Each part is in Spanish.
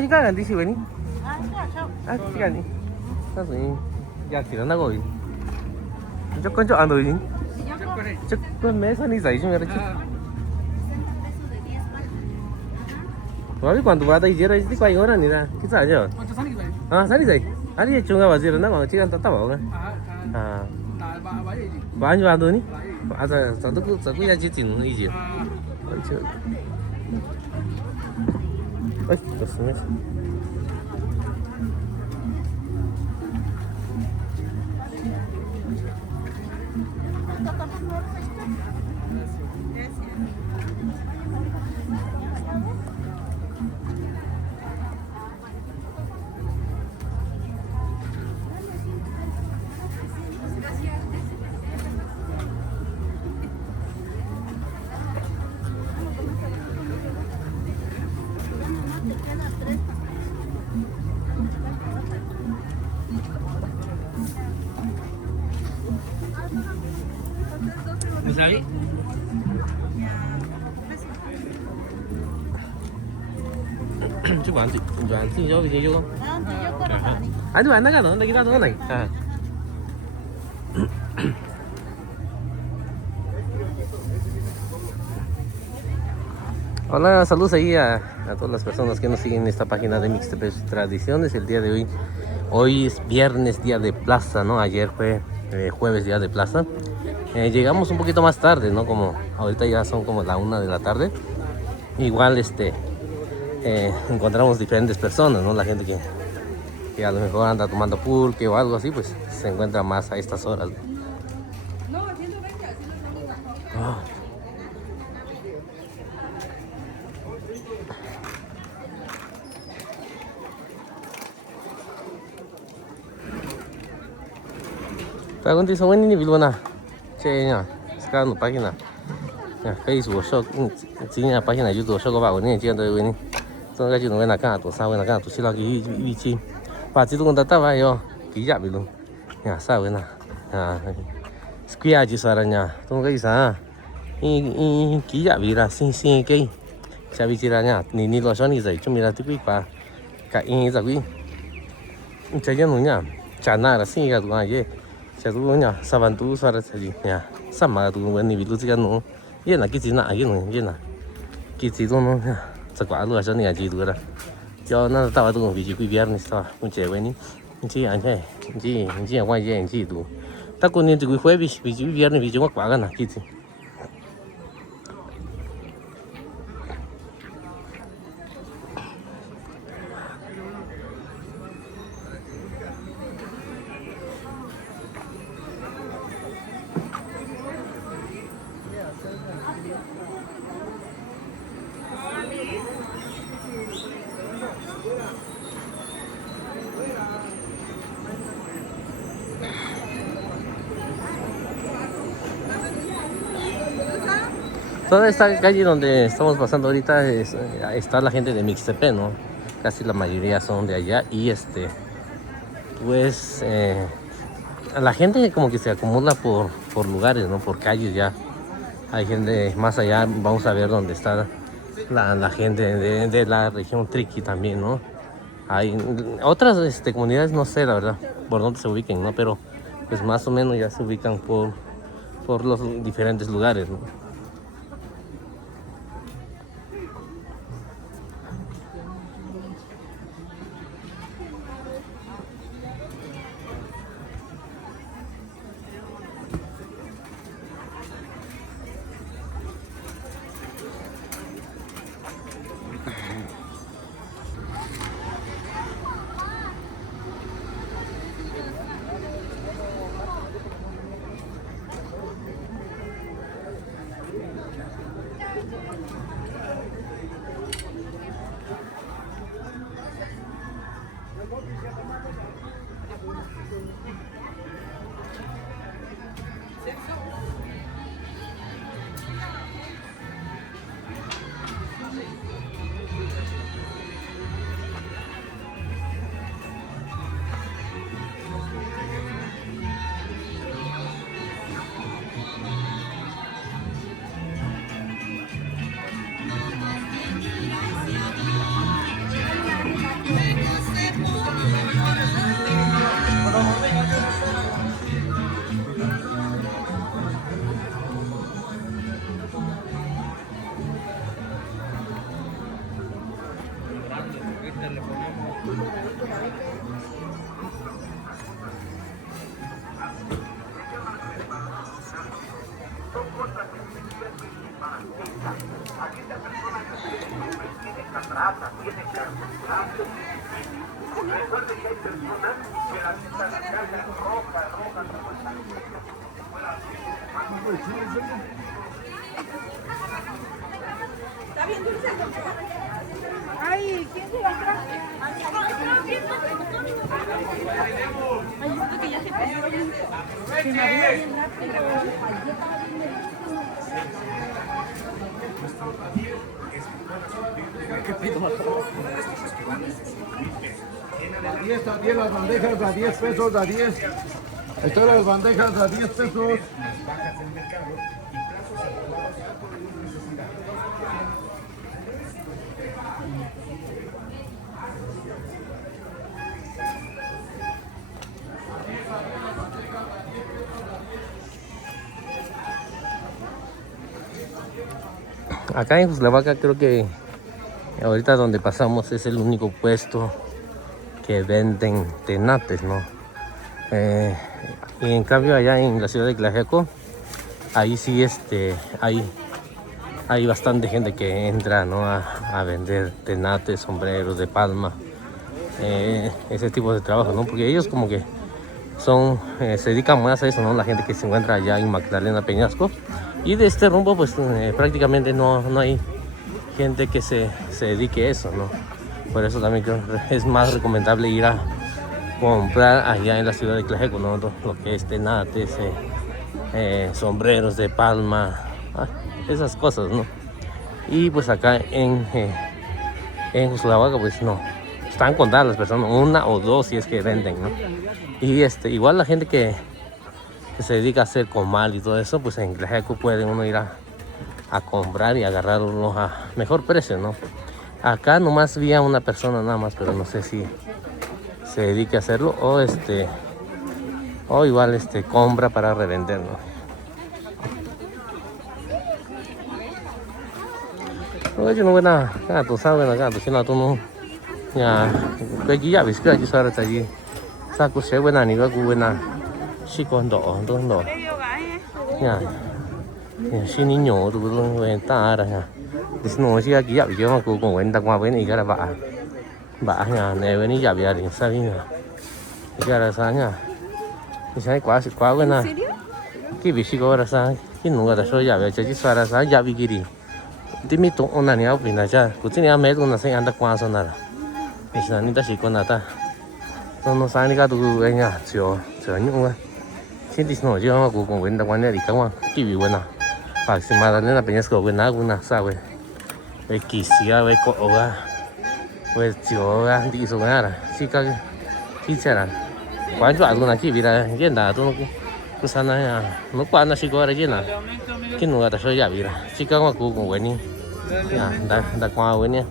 juga ganti sih ini. Iya, Cok. Tiga nih. Satu ini. Ya tidak nak kau ini. Cok kan cok ando ini. Cok kan mesa nih saya cuma receh. Tapi cuando va a ir a este país ahora ni nada. ¿Qué sabes yo? ¿Cuántos años hay? Ah, sani sai. Ari chunga wazir na ma chikan tata ba ga. Ah. Vaya. Ba ni ba do ni? Ah, sa ku ya ji tin ni ji. Ay, pues me. Misalnya coba anti jauh sini juga. Aduh, anak kan, lagi kita tuh nih. Hola, saludos ahí a todas las personas que nos siguen en esta página de Mixtepec Tradiciones. El día de hoy es viernes, día de plaza, ¿no? Ayer fue jueves, día de plaza. Llegamos un poquito más tarde, ¿no? Como ahorita ya son como la 1 de la tarde. Igual encontramos diferentes personas, ¿no? La gente que a lo mejor anda tomando pulque o algo así, pues se encuentra más a estas horas. Oh. Pregunta eso bueno ni bilona. Che ya, sekarang no página. Ya, Facebook shop, tiene página de YouTube shop ba, ni jian de ni. 这个就能为那干多啥为那干多起了个预期，把这种的打完哟，给家比喽，呀啥为那啊，square 就说了呢，这个意思啊，给家比了，新给，下边去了呢，你老乡你在准备了这个吧，改这个，这些东西啊，加拿大新一个东西，这都呢，3万多说的这些呀，3万多问你比如这个农，也那给几哪个农也那，给这种农呀。 这瓜路上你还记得了？叫那大都比起贵边的是吧？我这回你这样子，你关键你记住，但过年这个会比起边的比起我瓜个呢，记住。 Toda esta calle donde estamos pasando ahorita está la gente de Mixtepec, ¿no? Casi la mayoría son de allá y pues la gente como que se acumula por lugares, ¿no? Por calles ya. Hay gente más allá, vamos a ver dónde está la gente de la región Triqui también, ¿no? Hay otras comunidades, no sé la verdad, por dónde se ubiquen, ¿no? Pero pues más o menos ya se ubican por los diferentes lugares, ¿no? Ay, ¿quién se va atrás? Ay, esto que ya se pasó. Se maría bien rápido. A 10, a 10 las bandejas, a 10 pesos, a 10. Están las bandejas a 10 pesos. Acá en Cuernavaca creo que ahorita donde pasamos es el único puesto que venden tenates, ¿no? Y en cambio allá en la ciudad de Tlaxiaco, ahí sí hay bastante gente que entra, ¿no? a vender tenates, sombreros de palma, ese tipo de trabajo, ¿no? Porque ellos como que se dedican más a eso, ¿no? La gente que se encuentra allá en Magdalena Peñasco. Y de este rumbo pues prácticamente no hay gente que se dedique a eso, ¿no? Por eso también creo que es más recomendable ir a comprar allá en la ciudad de Tlaxiaco, ¿no? Lo que es tenates, sombreros de palma, esas cosas, ¿no? Y pues acá en Cuernavaca pues no, están contadas las personas, una o dos si es que venden, ¿no? Y igual la gente que se dedica a hacer comal y todo eso, pues en Tlaxiaco puede uno ir a comprar y agarrarlos a mejor precio, ¿no? Acá nomás vi a una persona nada más, pero no sé si se dedica a hacerlo o igual compra para revender, ¿no? Oye, no buena, tú sabes, acá tú si no tú no, ya, que ya ves que allí suara allí, saco se buena ni que buena, si con do, ya, si niño tú luôn quen ta ra nha, thì nó chỉ cái dạo chứ mà cô cũng quen ta qua bên này cái là bà nhà này bên này dạo giờ thì sao đi nha, cái là sao nha, thì sai quá quen à, cái việc gì có là sao, cái nó là số dạo giờ chỉ xóa là sao dạo cái gì, thì mình tụng ông này học bên này cha, cũng chỉ là mấy tuần là sẽ ăn được qua xong rồi, thì sao nên ta chỉ còn là ta, nó sai đi cái tụi anh nha, chờ những cái, khi thì nó chỉ mà cô cũng quen ta qua này thì các bạn, cái việc quen à. Si Magdalena Peñasco, buena alguna, ¿sabes? Ve quisiera, ve coga, ve chioga, dice nada, chica, chichara. Cuando alguna aquí, mira, llena, tú no, pues nada, no cuando chico ahora llena, que no gata soy ya, mira, chica como tú con buení, ya, da como buení.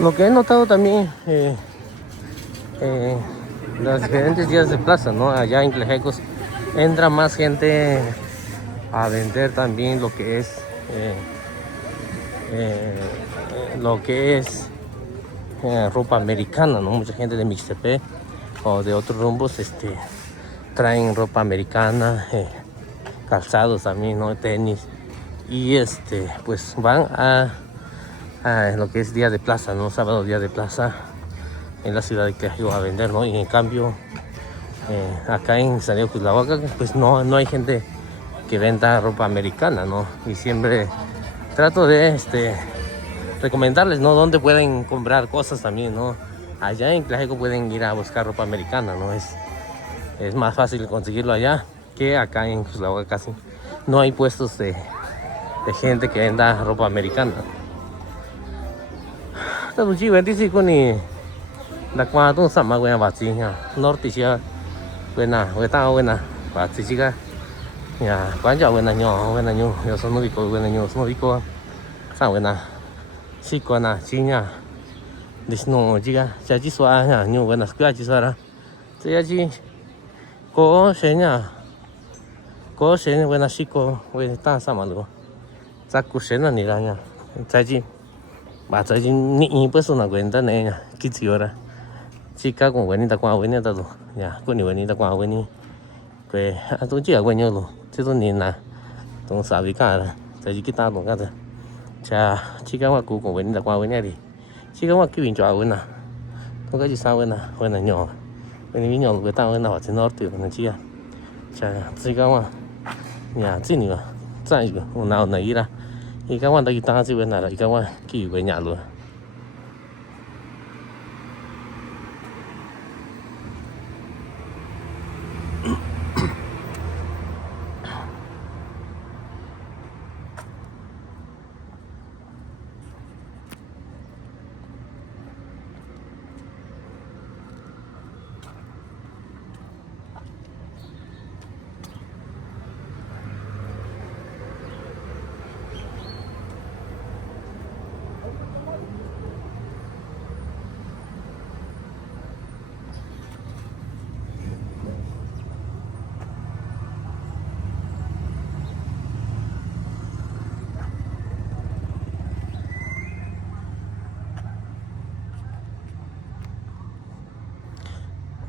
Lo que he notado también, los diferentes días de plaza, ¿no? Allá en Tlaxiaco entra más gente a vender también lo que es lo que es ropa americana, ¿no? Mucha gente de Mixtepec o de otros rumbos traen ropa americana, calzados también, ¿no? Tenis. Y pues van a lo que es día de plaza, ¿no? Sábado, día de plaza en la ciudad de Quejigo a vender, ¿no? Y en cambio, acá en San Diego, Cuislahuaca, pues no hay gente que venda ropa americana, ¿no? Y siempre trato de recomendarles, ¿no? Dónde pueden comprar cosas también, ¿no? Allá en Quejigo pueden ir a buscar ropa americana, ¿no? Es más fácil conseguirlo allá que acá en Cuislahuaca. Casi no hay puestos de gente que venda ropa americana. Pero sí, bueno, dice con ni la cuadra sama buena batiña, norte ya buena batichiga. Ya, cuando buena ño, yo soy rico, buena ño, soy rico. Sa buena, sí cuana chiña, disno chiga, ya chi suá ya ño buena squia chi suara. Ya chi, ko sheña buena chico, buena ta sama lo. Saku shena ni raña, ya chi. Basta ni pues una cuenta ne kiti ora. Chica con buena ta kwa buena ta do. Ya, con ni buena ta kwa buena. Pues a tu chica buena lo. Chứ tôi nhìn là tôi sợ bị cả là tại vì cái tao cũng cả rồi cha chỉ có mà cụ cũng vẫn là qua với nhau đi chỉ có mà cái bình chọn với nào không có gì sao với nào nhỏ với những nhỏ với tao với nào trên nó từ nó chia cha chỉ có mà nhà chỉ nữa tại vì nào này ra thì các bạn đây ta chỉ với nào là các bạn kỳ với nhà luôn.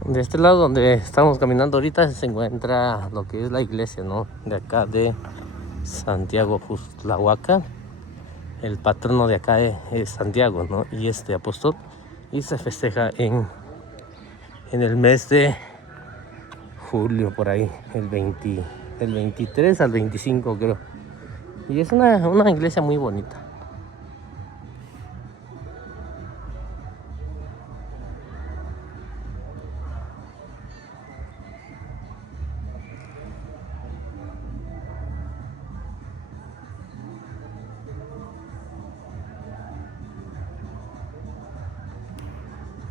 De este lado donde estamos caminando ahorita se encuentra lo que es la iglesia, ¿no? De acá de Santiago Cuislahuaca. El patrono de acá es Santiago, ¿no? Y apóstol. Y se festeja en el mes de julio, por ahí, el 23 al 25 creo. Y es una iglesia muy bonita.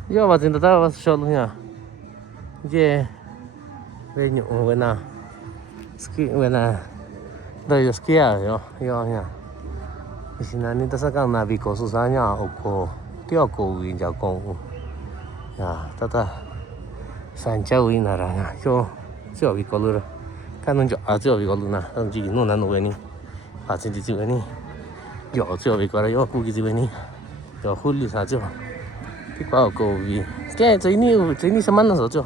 Yo vas a intentar vas a solo ya. Ye venyo buena. Ski buena. Doy skia yo ya. Y si no ni te sacan na bico susanya o ko tio ko win ja ko. Ya, tata. Sancha win na ra. Yo bico lu. Kan no yo bico lu na. Don ji no na no weni. Pa sin ji weni. Yo bico ra yo ku ji weni. Yo huli sa jo. Cái quả cầu vì cái giấy ni semana rồi chưa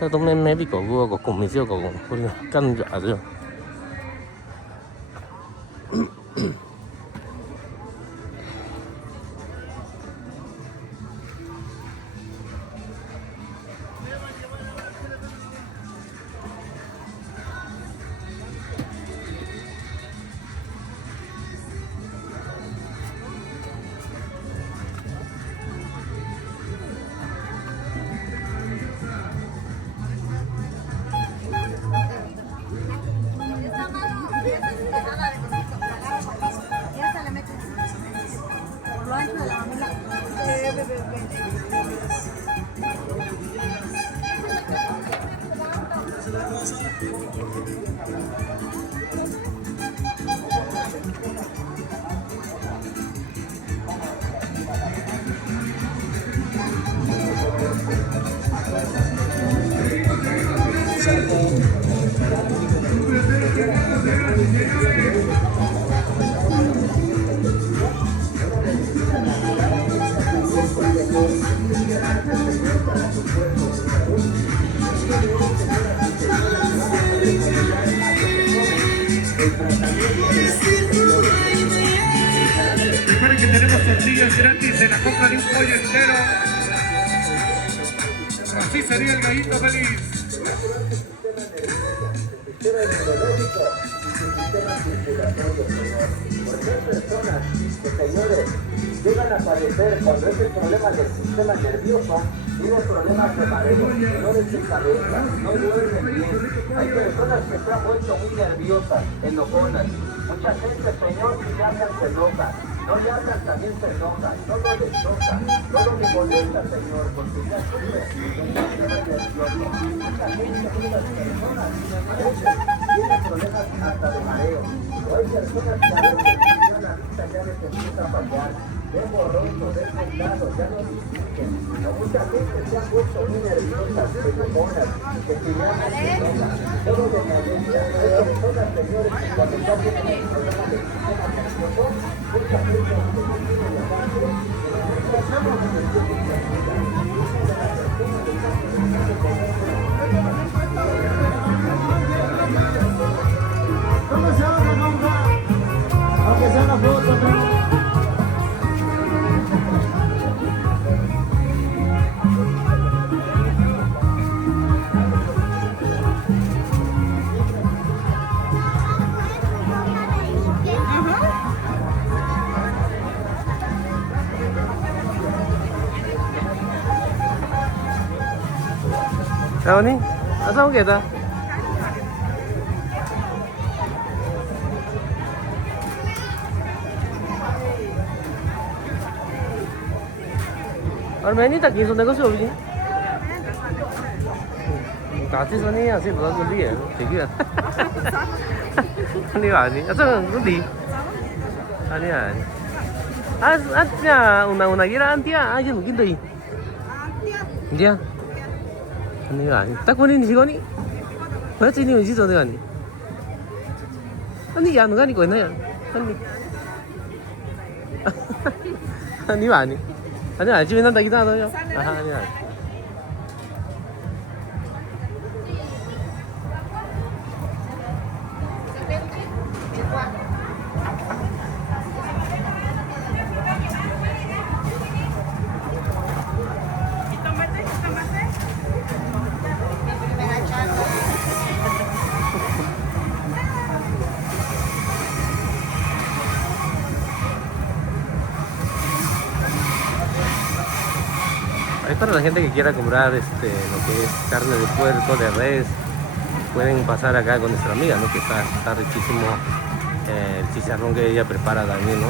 ta tụi mình bị cầu cùng mình chưa cầu căn dọa chưa. compra de un pollo entero. Así sería el gallito feliz. Señores, llegan a padecer cuando es el problema del sistema nervioso, tienen problemas de mareo, dolores de cabeza, no duermen bien. Hay personas que se han vuelto muy nerviosas, enojonas. Mucha gente, señor, si le hablan se enoja. No le hablan también se enoja. No lo les toca. No lo molesta, señor, porque ya sufre un sistema nervioso. Mucha gente, muchas personas, a veces tienen problemas hasta de mareo. O hay personas que a veces la vista ya les empieza a fallar, ven borroso, ven nublado, ya no distinguen. O mucha gente se ha puesto muy nerviosa, enojonas, que si le hablan se enoja. Todo de molesta. Hay personas, señores, que cuando ya tienen un problema de sistema nervioso, mucha gente se tiene la sangre, ¿Cómo se llama, compa? Aunque sea una foto, ¿no? Sao ni? Asal kita? और मैं नहीं तकी सुनने को सो भी काची सुनी ऐसी बहुत जल्दी है ठीक है नहीं आनी अच्छा जल्दी आनी आनी आज आज क्या una gira antia aja mungkin tuh dia नहीं आनी तक वो नहीं निकली मैं चीनी में चीज़ होने वाली नहीं यार नुका नहीं कोई ना यार नहीं आनी 아니 집에 난다 기다려요. 아니. Ahí para la gente que quiera comprar lo que es carne de puerco, de res, pueden pasar acá con nuestra amiga, ¿no? Que está riquísimo el chicharrón que ella prepara también, ¿no?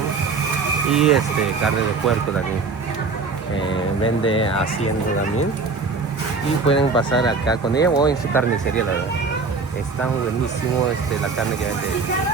Y carne de puerco también. Vende haciendo también. Y pueden pasar acá con ella o en su carnicería, la verdad. Está buenísimo la carne que vende ella.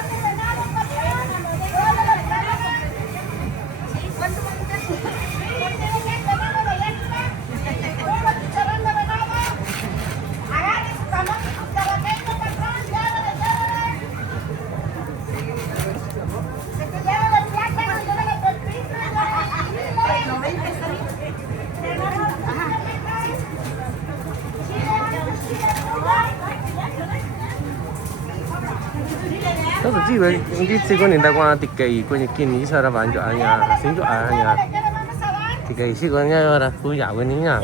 Tôi chỉ với những cái chỉ có người ta qua thì cái coi như kinh ý sao ra bán cho anh nhà xin cho anh nhà thì cái chỉ có nhà ra tôi giả với những nhà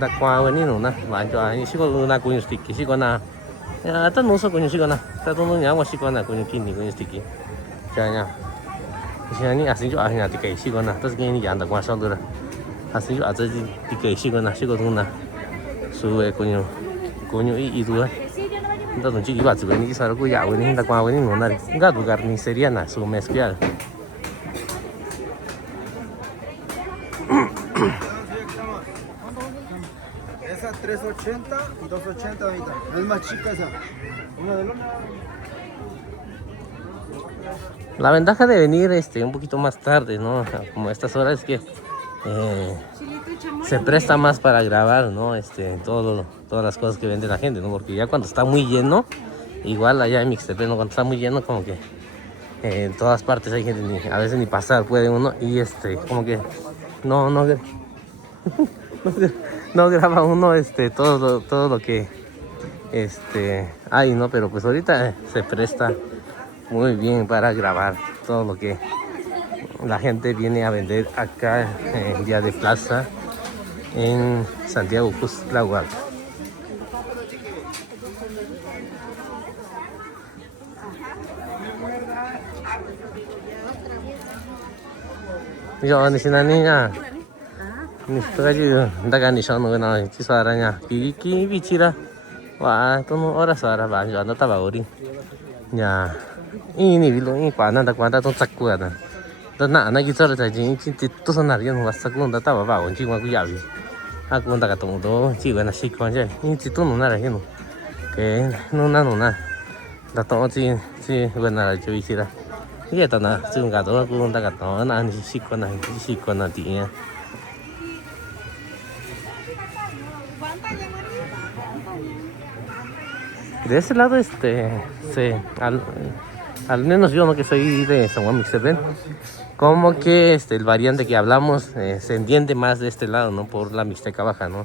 đã qua với những nó bán cho anh chỉ có na coi như sticky chỉ có na tất nó số coi như chỉ có na tất nó nhà mà chỉ có na coi như kinh coi như sticky cho anh nhà thì anh nhà xin cho anh nhà thì cái chỉ có na tất cái nhà đã qua sau rồi xin cho anh thì cái chỉ có na chỉ có đúng na số coi như ý thôi. Entonces, chiqui va a subir ni sabe que ya voy a ir a comer ni nada. Gato carnicería na su mezcla. Esa 380 y 280 ahorita. Es más chica esa. Una de lona. La ventaja de venir un poquito más tarde, ¿no? Como estas horas es que se presta más para grabar, ¿no? Todas las cosas que vende la gente, ¿no? Porque ya cuando está muy lleno, igual allá en Mixtepec, ¿no? Cuando está muy lleno, como que en todas partes hay gente, a veces ni pasar puede uno, y como que no graba uno todo lo que hay, ¿no? Pero pues ahorita se presta muy bien para grabar todo lo que la gente viene a vender acá en día de plaza en Santiago Cuscatlán. Yo ni sina niña. Ni tokaji daga ni shano na chisaranya. Ki bichira. Wa tono ora sara ba yo anda taba ori. Ya. Ini bilo ini kwana da kwana to sakku ada. Da na gitsara ta jin chi to sonar yo wa sakku da taba ba won chi wa ku yawi. Aku nda ka tong do chi wa na shi kwan je. Ni chi to no na ra hino. Ke no na. Da to chi wa na ra jo bichira. Iya tanah chung ka to ku nda ka to na ni shi kwan na ti ya. De ese lado, al menos yo, ¿no? Que soy de San Juan Mixtepén, como que el variante que hablamos se entiende más de este lado, ¿no? Por la Mixteca Baja, ¿no?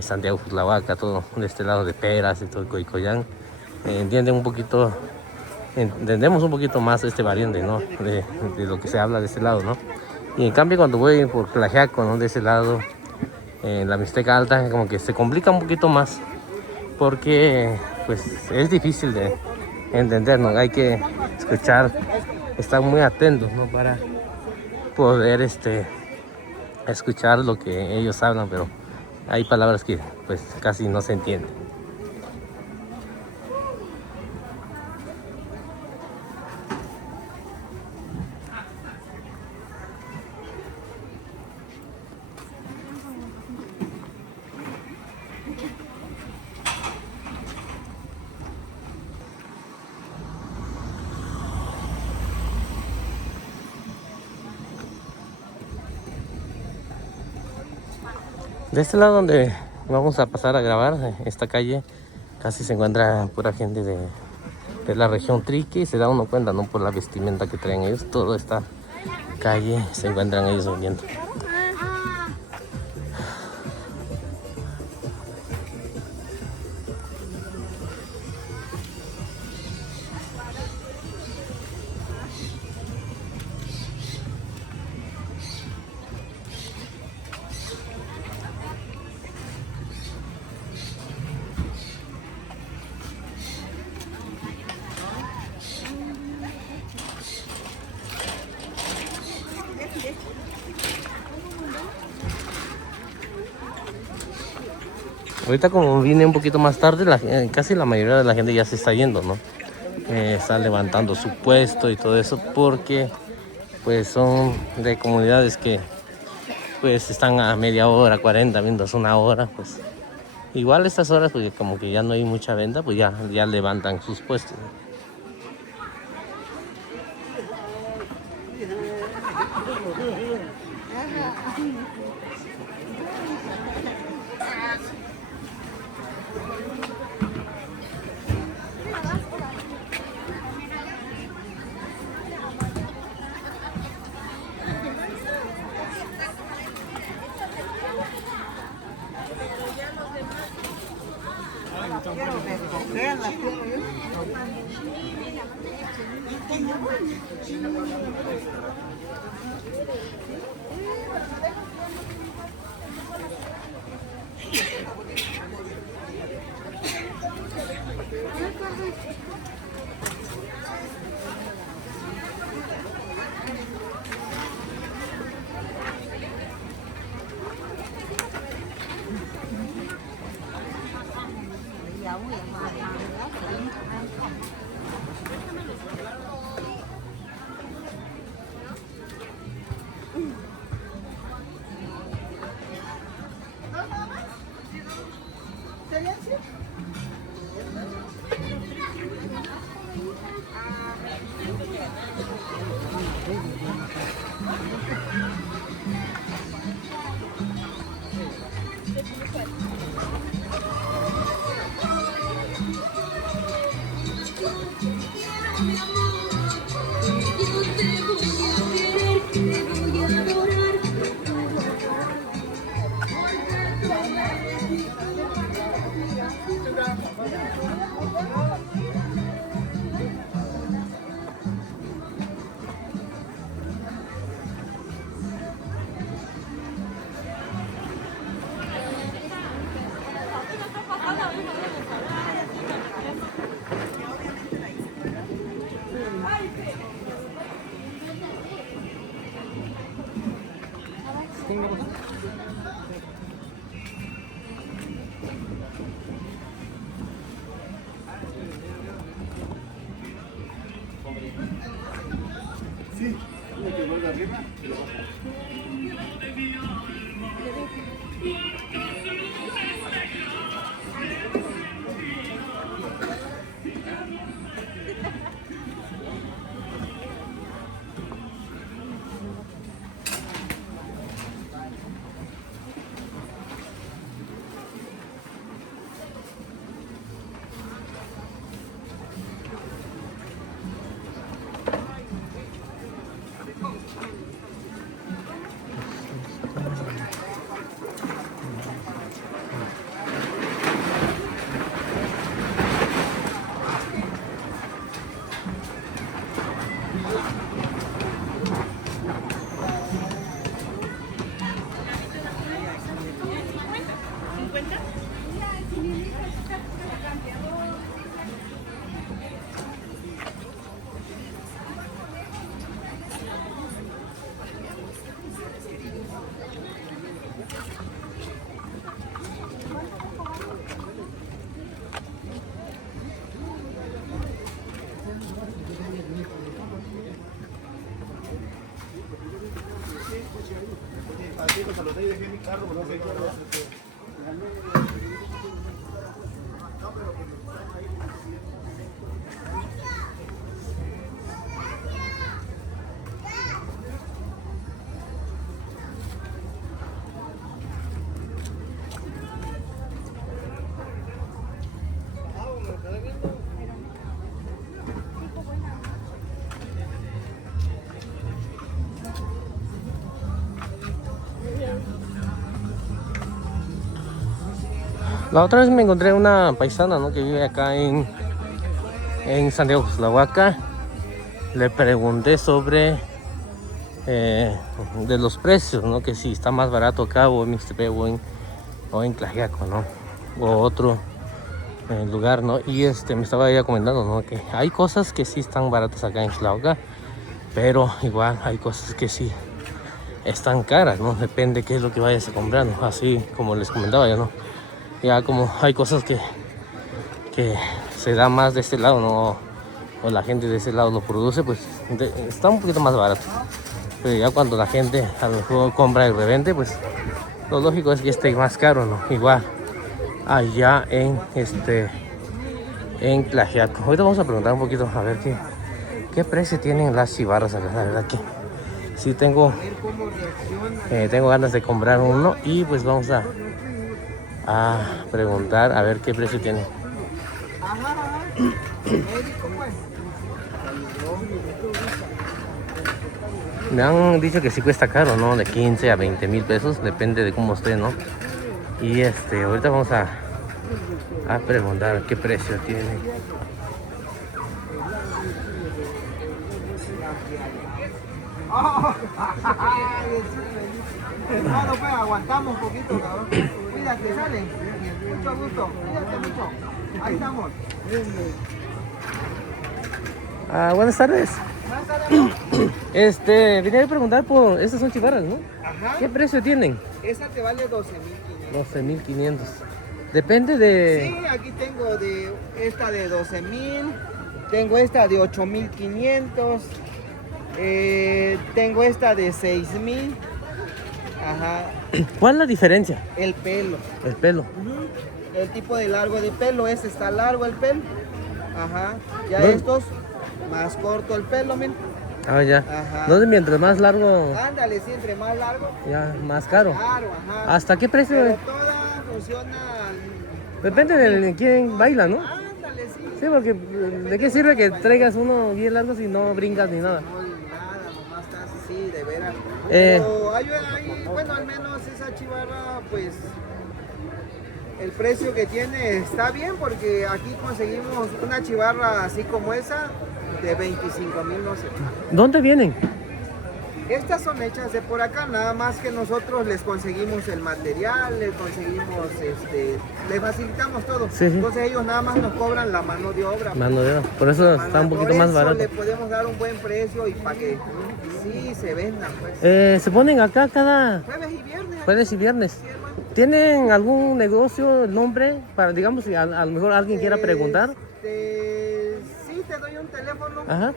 Santiago Cutlavaca, todo de este lado de Peras y todo Coicoyán, entendemos un poquito más este variante, ¿no? De lo que se habla de este lado, ¿no? Y en cambio cuando voy por Tlaxiaco, ¿no? De ese lado, la Mixteca Alta, como que se complica un poquito más, porque pues es difícil de entender, ¿no? Hay que escuchar, estar muy atentos, ¿no? Para poder escuchar lo que ellos hablan, pero hay palabras que pues casi no se entienden. De este lado donde vamos a pasar a grabar, esta calle casi se encuentra pura gente de la región Triqui. Se da uno cuenta, ¿no? Por la vestimenta que traen ellos. Toda esta calle se encuentran ellos vendiendo. Ahorita como vine un poquito más tarde, casi la mayoría de la gente ya se está yendo, ¿no? Está levantando su puesto y todo eso porque pues son de comunidades que pues están a media hora, 40 minutos, una hora, pues igual estas horas pues como que ya no hay mucha venta, pues ya levantan sus puestos, ¿no? La otra vez me encontré una paisana, ¿no? Que vive acá en Santiago Cuxtlahuaca. Le pregunté sobre de los precios, ¿no? Que si está más barato acá o en Mixtepec o en Tlaxiaco, ¿no? O otro lugar, ¿no? Y me estaba ya comentando, ¿no? Que hay cosas que sí están baratas acá en Cuxtlahuaca, pero igual hay cosas que sí están caras, ¿no? Depende qué es lo que vayas a comprar, ¿no? Así como les comentaba ya, ¿no? Ya como hay cosas que se da más de este lado, ¿no? O la gente de ese lado lo produce, pues está un poquito más barato. Pero ya cuando la gente a lo mejor compra y revende, pues lo lógico es que esté más caro, ¿no? Igual allá en Tlaxiaco. Ahorita vamos a preguntar un poquito a ver qué precio tienen las chivarras acá. La verdad que sí tengo ganas de comprar uno y pues vamos a preguntar a ver qué precio tiene. Me han dicho que sí cuesta caro, ¿no? De 15 a 20 mil pesos, depende de cómo esté, ¿no? Y ahorita vamos a preguntar qué precio tiene. No, pues aguantamos un poquito, cabrón. Cuídate, sale. Mucho gusto. Cuídate mucho. Ahí estamos. Buenas tardes. Más tarde. Venía a preguntar por estas son chivarras, ¿no? Ajá. ¿Qué precio tienen? Esa te vale 12,500. 12.500. Depende de... Sí, aquí tengo esta de 12,000. Tengo esta de 8,500. Tengo esta de 6,000. Ajá. ¿Cuál es la diferencia? El pelo. El pelo. El tipo de largo de pelo. Este está largo el pelo. Ajá. Ya No. estos, más corto el pelo, men. Ya. Ajá. Entonces mientras más largo, Ándale, sí, entre más largo, ya más caro. claro, ajá. ¿Hasta qué precio? Pero toda funciona. Depende de quién baila, ¿no? Ándale, sí. Sí, porque ¿de qué sirve que traigas uno bien largo si no brincas ni nada? No, nada, nomás estás así, de veras. Eh. Pero bueno, al menos esa chivarra, pues, el precio que tiene está bien, porque aquí conseguimos una chivarra así como esa, de 25,000, no sé. ¿Dónde vienen? Estas son hechas de por acá, nada más que nosotros les conseguimos el material, les conseguimos, les facilitamos todo. Sí, sí. Entonces ellos nada más nos cobran la mano de obra. Mano de obra. Por eso está un poquito más barato. Le podemos dar un buen precio y para que sí se vendan, pues. Se ponen acá cada Jueves y viernes. jueves y viernes. Sí, hermano. ¿Tienen algún negocio, nombre? Para, digamos, si a lo mejor alguien quiera preguntar. Sí, te doy un teléfono. Ajá.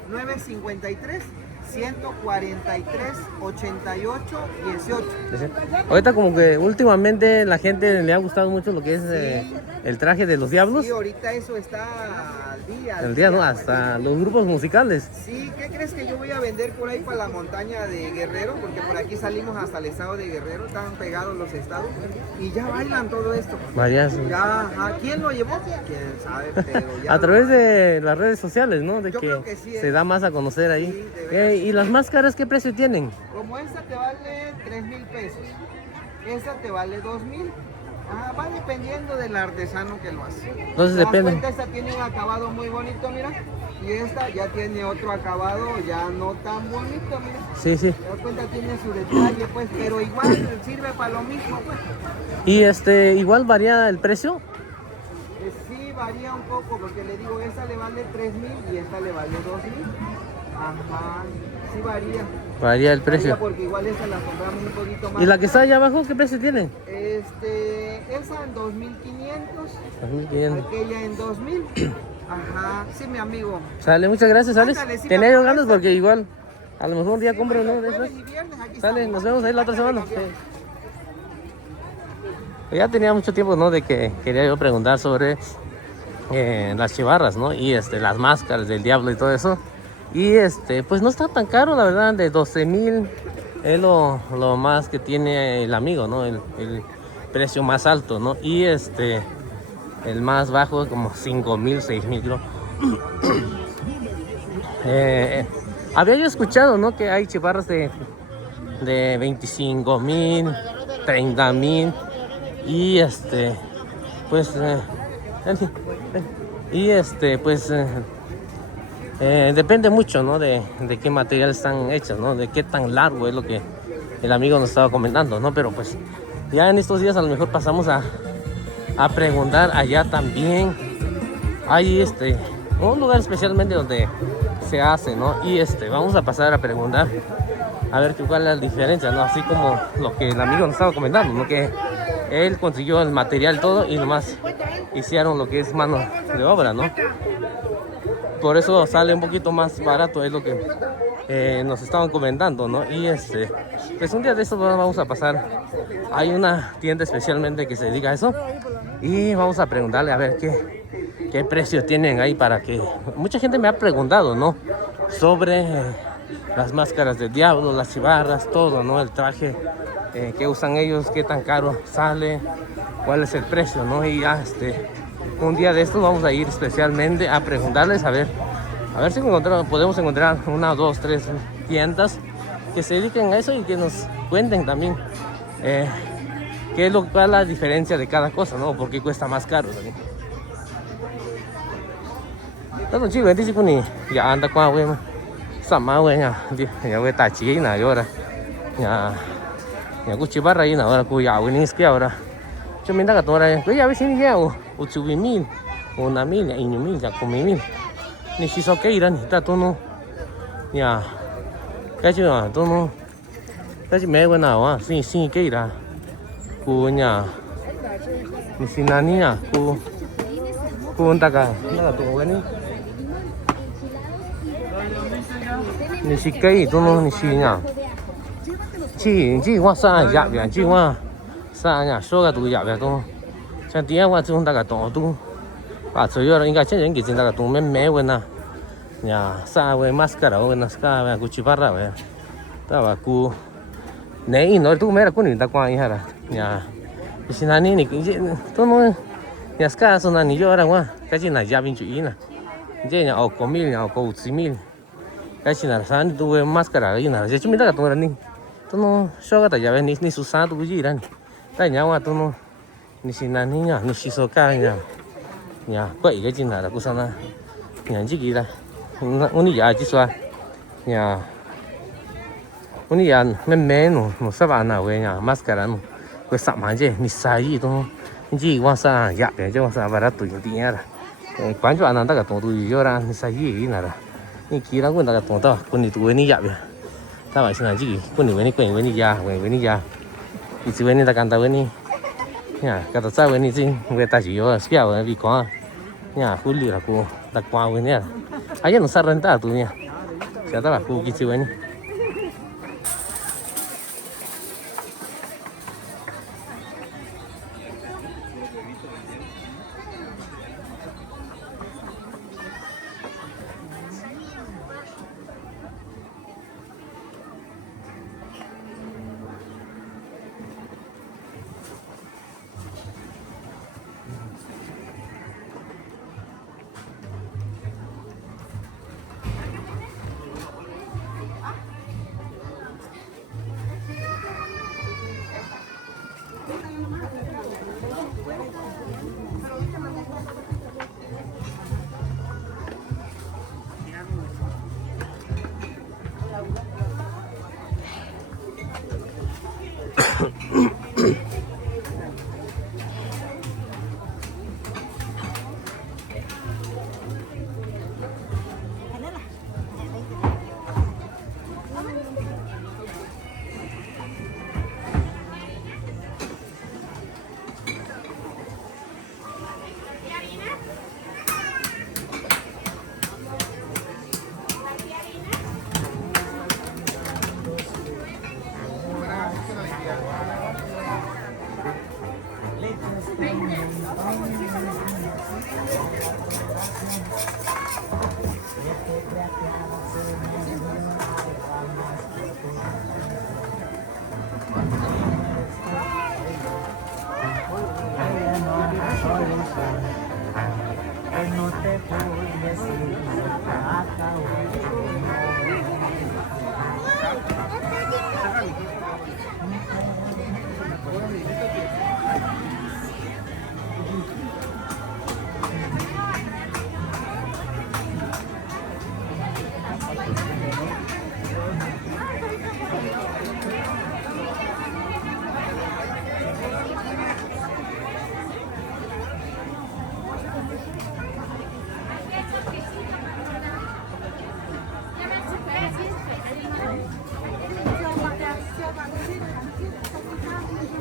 953-143-88-18. Ahorita como que últimamente la gente le ha gustado mucho lo que es el traje de los diablos. Sí, ahorita eso está al día. El día, ¿no? Hasta los grupos musicales. Sí, ¿qué crees que yo voy a vender por ahí para la montaña de Guerrero? Porque por aquí salimos hasta el estado de Guerrero, están pegados los estados y ya bailan todo esto. Varias. Ya, ¿a quién lo llevó? Quién sabe, pero ya. A través de las redes sociales, ¿no? De Yo que creo que sí, se da más a conocer ahí. Sí, de veras. ¿Y las máscaras qué precio tienen? Como esta te vale 3,000 pesos, esta te vale 2,000. Va dependiendo del artesano que lo hace. Entonces ¿Te das depende. cuenta? Esta tiene un acabado muy bonito, mira. Y esta ya tiene otro acabado ya no tan bonito, mira. Sí, sí. Te das cuenta, tiene su detalle, pues, pero igual sirve para lo mismo, pues. ¿Y igual varía el precio? Sí, varía un poco, porque le digo, esta le vale 3,000 y esta le vale 2,000. Ajá, sí varía. Varía el Varía precio. porque igual esta la compramos un poquito más. ¿Y la que está allá abajo qué precio tiene? Esa en 2,500, 2.500. aquella en 2,000. Ajá, sí, mi amigo. Sale, muchas gracias, Alex. Ándale, sí, Tenía me yo acuerdo. ganas porque igual, a lo mejor un día compro uno de esos. Jueves y viernes, aquí Sale, estamos. nos vemos ahí la otra Ándale, semana. campeón. Sí. Ya tenía mucho tiempo, ¿no? De que quería yo preguntar sobre las chivarras, ¿no? Y las máscaras del diablo y todo eso. Y pues no está tan caro, la verdad, de 12,000 es lo más que tiene el amigo, ¿no? El precio más alto, ¿no? Y el más bajo como 5,000, 6,000 creo. Había yo escuchado, ¿no? Que hay chivarras de 25,000, 30,000 y pues depende mucho, ¿no? De qué material están hechas, ¿no? De qué tan largo es lo que el amigo nos estaba comentando, ¿no? Pero pues ya en estos días a lo mejor pasamos a preguntar allá también. Hay un lugar especialmente donde se hace, ¿no? Y vamos a pasar a preguntar a ver cuál es la diferencia, ¿no? Así como lo que el amigo nos estaba comentando, ¿no? Que él consiguió el material todo y nomás hicieron lo que es mano de obra, ¿no? Por eso sale un poquito más barato, es lo que nos estaban comentando, ¿no? Y pues un día de estos vamos a pasar. Hay una tienda especialmente que se dedica a eso y vamos a preguntarle a ver qué precios tienen ahí, para que mucha gente me ha preguntado, ¿no? Sobre las máscaras del diablo, las chivarras, todo, ¿no? El traje que usan ellos, qué tan caro sale, cuál es el precio, ¿no? Y ya un día de estos vamos a ir especialmente a preguntarles a ver si podemos encontrar 1, 2, 3 tiendas que se dediquen a eso y que nos cuenten también qué es cuál es la diferencia de cada cosa, ¿no? Por qué cuesta más caro también. Entonces, chicos, dice que ni ya anda qua güey, sama güey, ya güey está china ahora, ya cuchibarra ahí ahora cuya güey ni es que ahora. Yo me da que ahora, güey ya ves si ya o 8,000, 1,000, 1,000, ya 10,000. Ni si so que irán, está todo no, ya, cái chứ à, todo no, cái chứ mẹ nào à, xin cái ra, cô nhà, ni si nani à, cô người ta cả, nó là tụi cái ní, ni si cái todo no, ni si nhà, chỉ qua xa dạ vậy, chỉ qua xa nhà, số cái tụi dạ vậy thôi, chẳng tiếc qua chúng ta cả tổ tu. chủ yếu là 应该 人给真的都没问呐，呀，啥位 máscara 问呐，啥位cuchara 位，对吧？古，那一那都没了，古人打光一下了，呀，是那你都弄，呀，啥说那你就让我，赶紧来嘉宾注意呢，这呀，9,000呀，9,000，赶紧来，啥你都 máscara 一呢，这就没得个多了你，都弄少个大家你说啥都不一样，但人家都弄，你是那你呀，你是说干呀？ nhà quậy cái gì là cũng sao na nhà chỉ gì là ông đi nhà chỉ xóa nhà Uni ya me no saba na we ya máscara no. Pues sama je ni sai to. Ji wa sa ya be je wa sa barato yo ti ya. Quan cho anh ta cả tổng tụi yo ra ni sai yi na ra. Ni ki ra kun ta cả tổng ta kun ni tu ni ya be. Ta ba sin na ji kun ni we ni ya we ni ya. Ni si we ni ta kan ta we ni. Ya ka ta sa we ni sin we ta ji yo spia we vi ko. Ya huli la ko ta kwa we ni. Ayer no sa renta tu ni. Ya ta ba ku ki si we ni.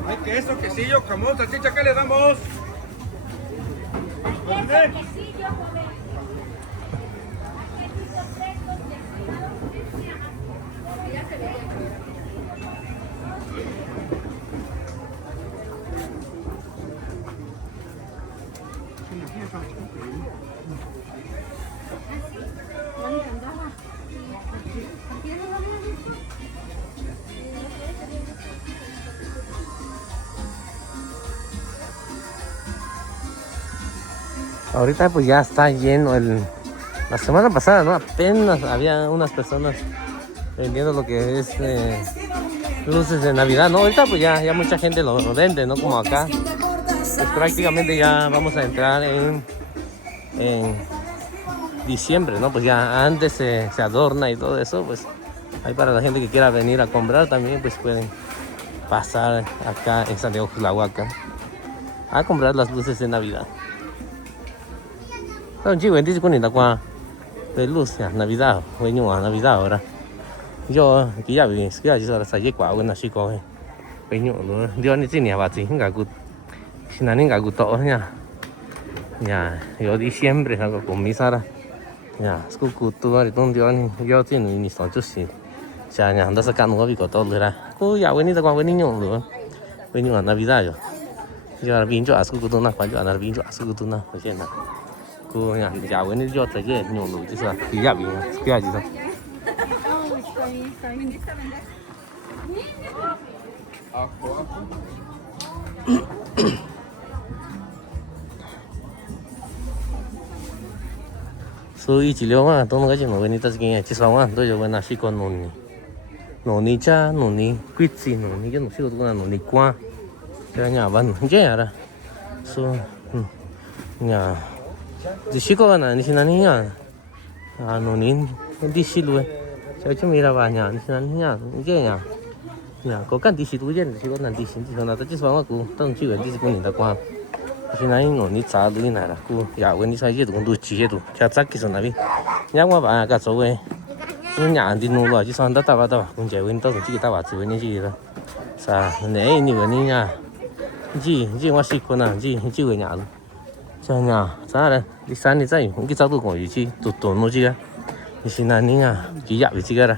Hay queso, quesillo, jamón, salchicha, ¿qué le damos? Ahorita pues ya está lleno la semana pasada, ¿no? Apenas había unas personas vendiendo lo que es luces de Navidad, ¿no? Ahorita pues ya mucha gente lo vende, ¿no? Como acá. Pues prácticamente ya vamos a entrar en diciembre, ¿no? Pues ya antes se adorna y todo eso, pues ahí para la gente que quiera venir a comprar también pues pueden pasar acá en Santiago Cuxtlahuacan a comprar las luces de Navidad. Không chỉ quên đi con này là qua về luz ya Navidad, với nhau à Navidad ahora. Yo cái giờ vì cái giờ là sai quả cái là chỉ có với nhau luôn. Điều này chỉ nhà bà chỉ cái cụ, xin anh cái cụ to nha. Ya, yo diciembre hago con mi Sara. Ya, sku cụ tu rồi tung điều này, yo chỉ nuôi nít chút xíu. Cha nhà hắn đã sắp cạn nó bị có to rồi ra. Cô giờ với ní là qua với nhau luôn. Với nhau à Navidad rồi. Giờ là biến cho sku cụ tu na, phải cho là biến cho sku cụ tu na, phải chưa nào? Cô nhà giàu cái này cho thấy cái nhổ lụi chứ sao thì giàu gì cái gì sao số ít chỉ liêu mà tôi nói cái chuyện mà bên ta cái này chỉ sao mà tôi giờ bên nào chỉ còn noni cha noni quýt gì noni cái nó chỉ có cái noni qua cái nhà vẫn không chơi à số nhà chỉ có cái này thì là gì à noni đi xí luôn Cháu chứ mira bà nhà nhà cái nhà có căn tí xí tu yên chỉ có nằm tí xí thì nó chỉ sống ở cũ tao chỉ gần tí xí cũng nhìn ta qua thì này nó ní trả đuôi này là cũ nhà bên đi sai gì cũng đuôi chỉ hết cha chắc cái số này nhà qua bà cả số ấy nhà đi nuôi rồi chỉ sống đất ta cũng chạy bên tao chỉ ta bảo chỉ bên gì đó sa này như vậy nha gì qua xí con nào gì về nhà luôn cho nhà sao đây đi sang đi chơi cũng cái cháu tụi còn gì tụi nó gì á thì xin là nha chỉ dạo gì cái ra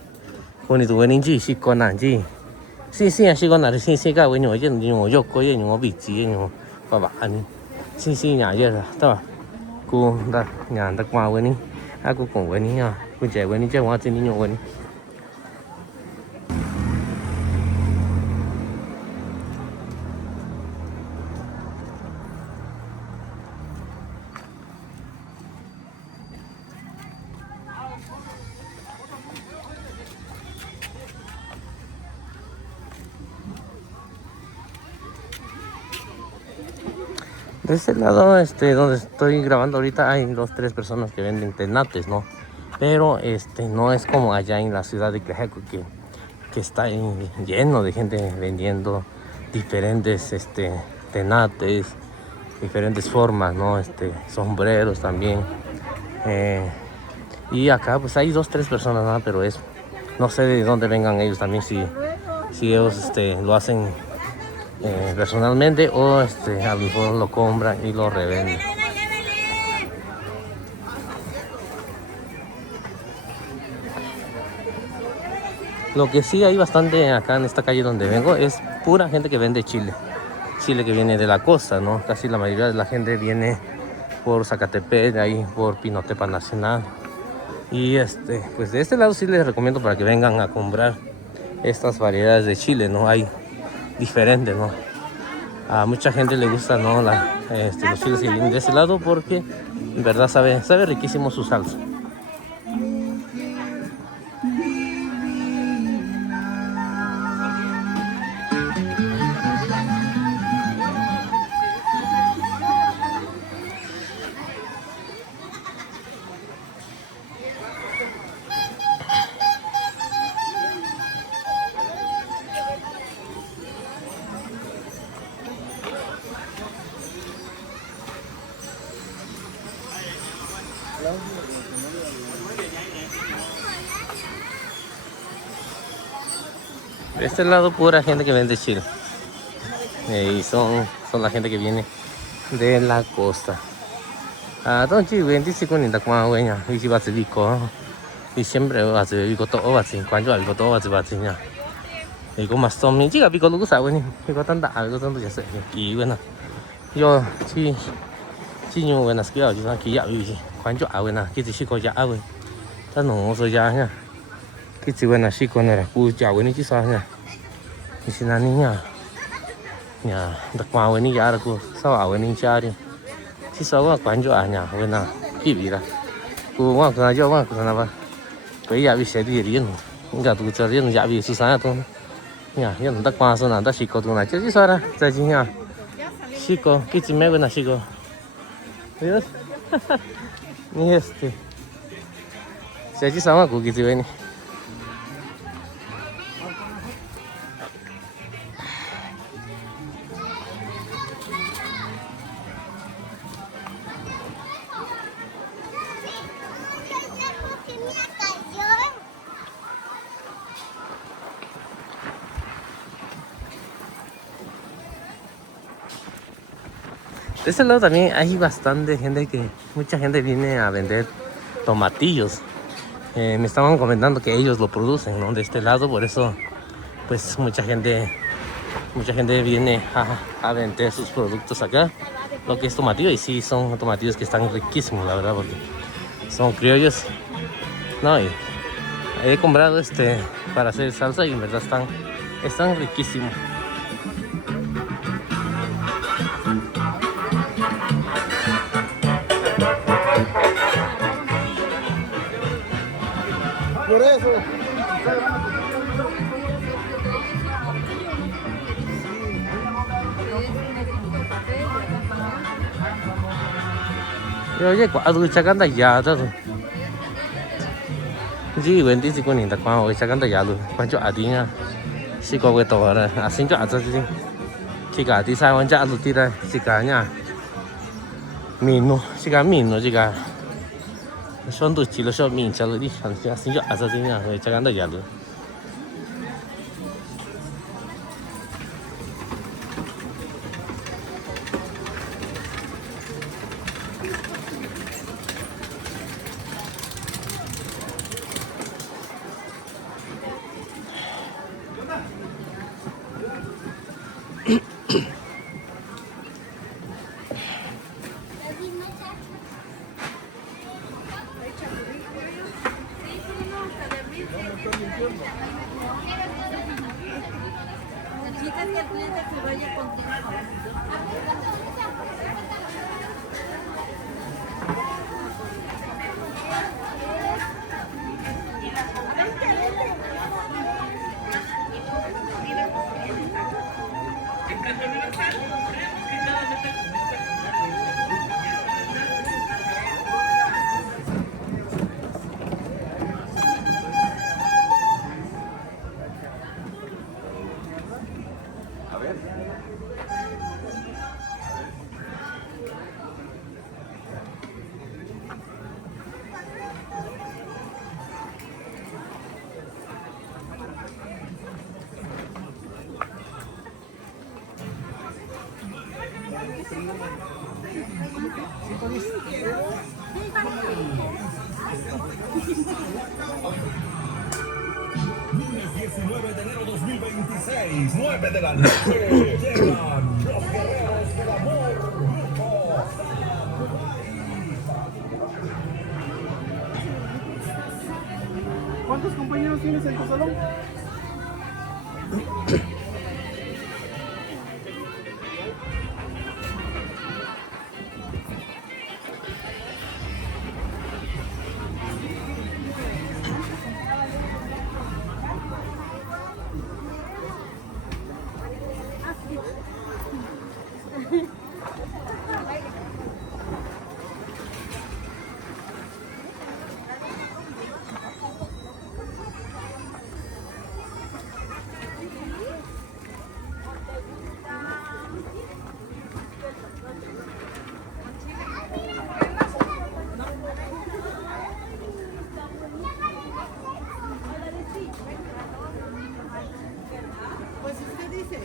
con này tụi bên gì xí con nào gì xin con nào thì xin cái với nhau chứ nhau dọc coi nhau bị gì nhau bà bạn xin nhà chứ tao cô ta nhà ta qua với ní cô cùng với ní nha cô trẻ với ní chơi hoa trên ní nhau với ní. De este lado, donde estoy grabando ahorita, hay 2-3 personas que venden tenates, ¿no? Pero no es como allá en la ciudad de Tlajeco que está lleno de gente vendiendo diferentes tenates, diferentes formas, ¿no? Sombreros también. Y acá pues hay 2-3 personas, ¿no? Pero no sé de dónde vengan ellos también, si ellos lo hacen personalmente o a lo mejor lo compran y lo revenden. Lo que sí hay bastante acá en esta calle donde vengo es pura gente que vende chile que viene de la costa, ¿no? Casi la mayoría de la gente viene por Zacatepec, de ahí por Pinotepa Nacional. Y pues de este lado sí les recomiendo para que vengan a comprar estas variedades de chile, ¿no? Hay diferentes, ¿no? A mucha gente le gusta, ¿no? Los chiles que vienen de este lado porque en verdad sabe riquísimo su salsa. De este lado pura gente que vende chile y son la gente que viene de la costa. Entonces vende chile con la cuadra güeña y si vas a vico y siempre vas a vico todo vas a cuando al vico todo vas a ya y como más tommy chica vico lo que sabe ni vico tanta algo tanto ya sé y bueno yo sí yo bueno es que yo aquí ya viví cuando a bueno que te chico ya güey tan no soy ya nha cái gì bên này xí con này là cua chảo với ní chứ sao nha thì xin ăn nha đặc màu với ní giá là cua sao ảo với ní cha đi chứ sao quá quán chỗ nhà bên nào cái gì là cua quá cái nào quá cái nào vậy cái giá bị xe đi riêng cả tụi chơi riêng giá bị sự sáng thôi nhà hiện đặc màu số nào đặc xí con tụi này chứ sao ra tại gì nha xí con cái gì mấy bên này xí con yes ni sẽ chứ sao mà cua cái gì vậy này. De este lado también hay bastante gente mucha gente viene a vender tomatillos. Me estaban comentando que ellos lo producen, ¿no? De este lado, por eso pues mucha gente viene a vender sus productos acá, lo que es tomatillo, y sí son tomatillos que están riquísimos, la verdad, porque son criollos, no, y he comprado para hacer salsa y en verdad están riquísimos. Por eso. Yo oye, quả tôi chắc ăn đại già thôi. chỉ vấn đề chỉ có những đặc quan hồi chắc chắn là luôn quan trọng đi nha chỉ có cái tàu rồi xin cho cho chỉ cả đi sai quan trọng đi đây chỉ cả nha mình nó chỉ cả mình nó chỉ cả son tu chỉ là số mình cho đi xin cho nha hồi chắc chắn là luôn Necesitas que el cliente que vaya contigo. Lunes 19 de enero 2026, 9 de la noche, llegan los guerreros del amor, grupo. ¿Cuántos compañeros tienes en tu salón? Pues usted dice.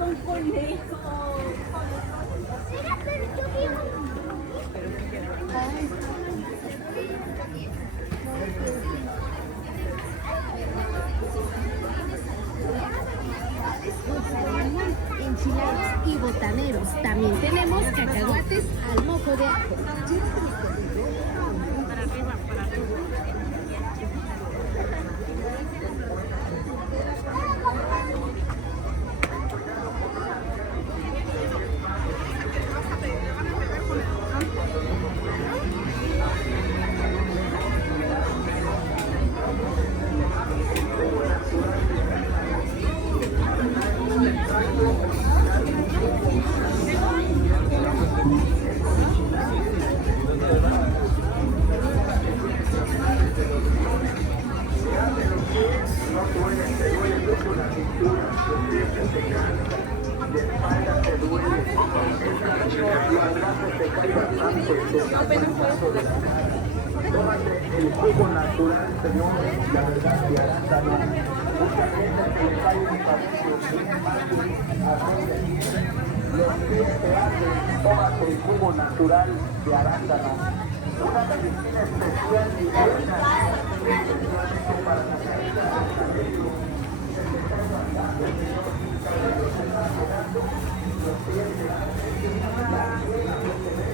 Un conejo. Enchiladas y botaneros. También tenemos cacahuates al mojo de ajo. El jugo natural, señor, la verdad que arándano. Mucha gente que le cae un cabello bien fácil, los pies te hacen, tómate el jugo natural de arándano. Una medicina especial y buena, especialmente para la caída del cabello. Los pies te hacen, la piel que se ve.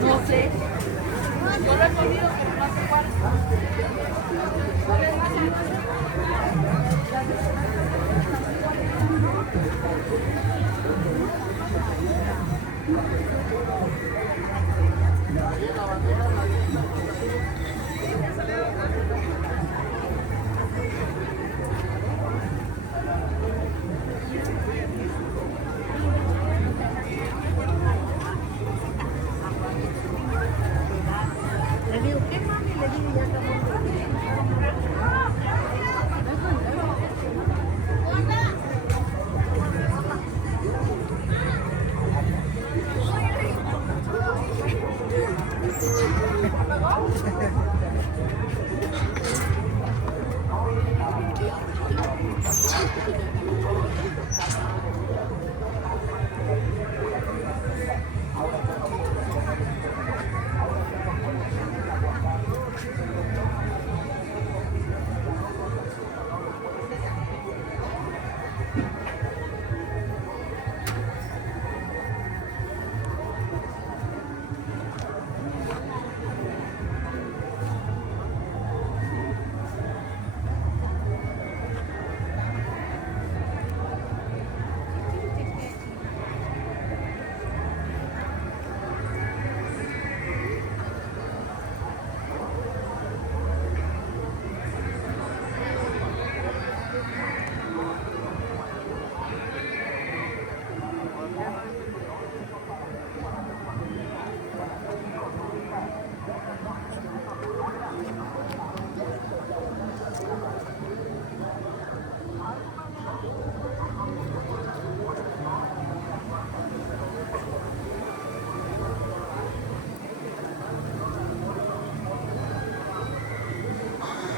No sé. Yo lo he comido, pero no sé cuál. Le digo, ¿qué mami? Le digo, ya acabó.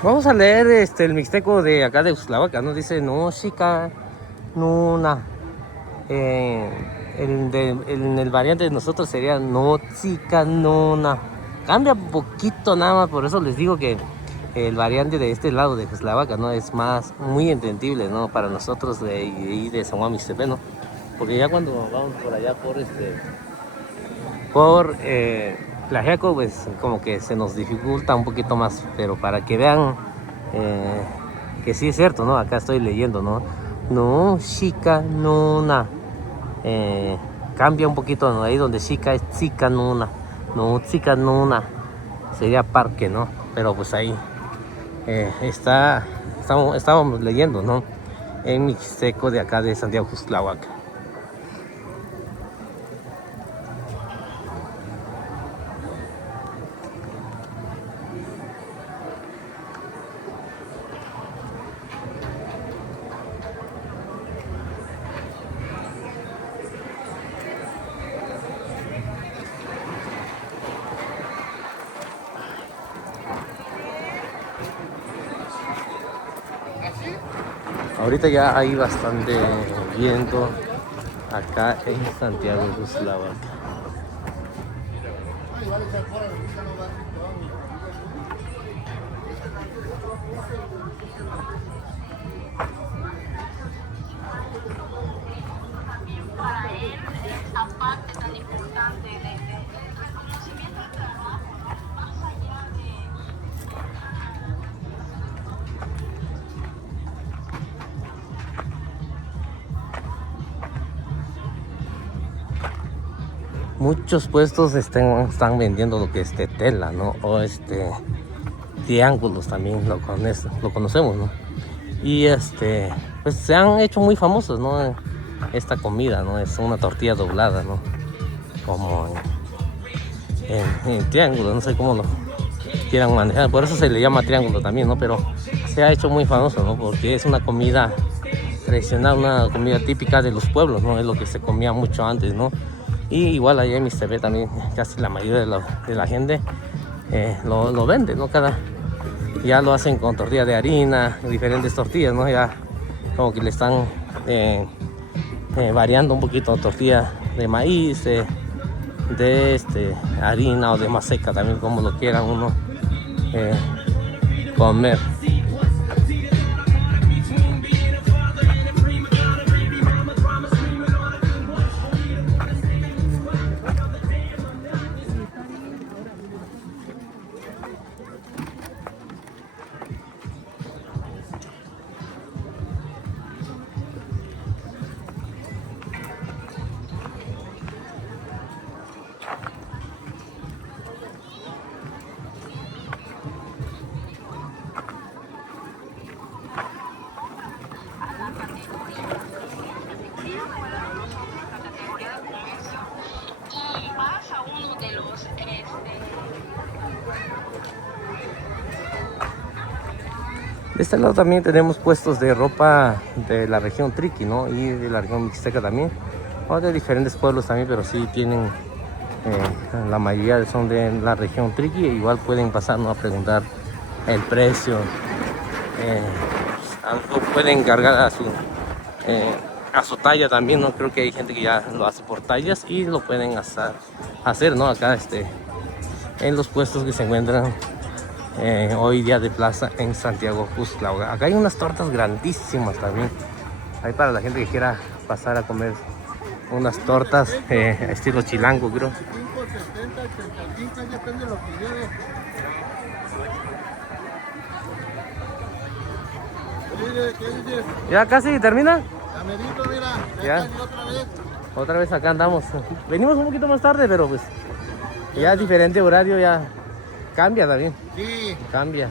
Vamos a leer el mixteco de acá de Uxtlahuaca, ¿no? Dice, no, chica, no, na. En el variante de nosotros sería, no, chica, no, na. Cambia un poquito nada más, por eso les digo que el variante de este lado de Uxtlahuaca, ¿no? Es más, muy entendible, ¿no? Para nosotros de San Juan Mixtepec, ¿no? Porque ya cuando vamos por allá por Tlaxiaco, pues como que se nos dificulta un poquito más, pero para que vean que sí es cierto, ¿no? Acá estoy leyendo, ¿no? No, chica, no, na. Cambia un poquito, ¿no? Ahí donde chica es chica, no, na. No, chica, no, na. Sería parque, ¿no? Pero pues ahí estábamos leyendo, ¿no? En mixteco de acá de Santiago Uxtlahuaca. Ahorita ya hay bastante viento acá en Santiago Uxtlahuaca. Para él, esta parte tan importante del reconocimiento del trabajo, más allá de... Muchos puestos están vendiendo lo que es de tela, ¿no? O triángulos también lo conocemos, ¿no? Y pues se han hecho muy famosos, ¿no? Esta comida, ¿no? Es una tortilla doblada, ¿no? Como en triángulo, no sé cómo lo quieran manejar, por eso se le llama triángulo también, ¿no? Pero se ha hecho muy famoso, ¿no? Porque es una comida tradicional, una comida típica de los pueblos, ¿no? Es lo que se comía mucho antes, ¿no? Y igual allá en Mixtepec también casi la mayoría de la gente lo vende, ¿no? Ya lo hacen con tortilla de harina, diferentes tortillas, ¿no? Ya como que le están variando un poquito, tortilla de maíz, de harina o de maseca también, como lo quieran uno comer. De este lado también tenemos puestos de ropa de la región Triqui, ¿no? Y de la región Mixteca también, o de diferentes pueblos también, pero sí tienen, la mayoría son de la región Triqui. Igual pueden pasar, ¿no? A preguntar el precio, algo pueden cargar a su talla también, ¿no? Creo que hay gente que ya lo hace por tallas y lo pueden hacer, ¿no? Acá en los puestos que se encuentran hoy día de plaza en Santiago Cusclao. Acá hay unas tortas grandísimas también. Hay para la gente que quiera pasar a comer unas tortas estilo chilango, creo. 5.70, 85, ya depende de lo que lleve. ¿Qué dices? ¿Ya casi termina? Ya medito, mira. Ya. Casi otra vez. Otra vez acá andamos. Venimos un poquito más tarde, pero pues ya es diferente horario, ya cambia también. Sí, Cambia.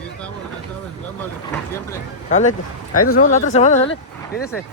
aquí estamos, ya sabes, dándole como siempre. Dale, ahí nos vemos la otra semana, dale. Fíjese.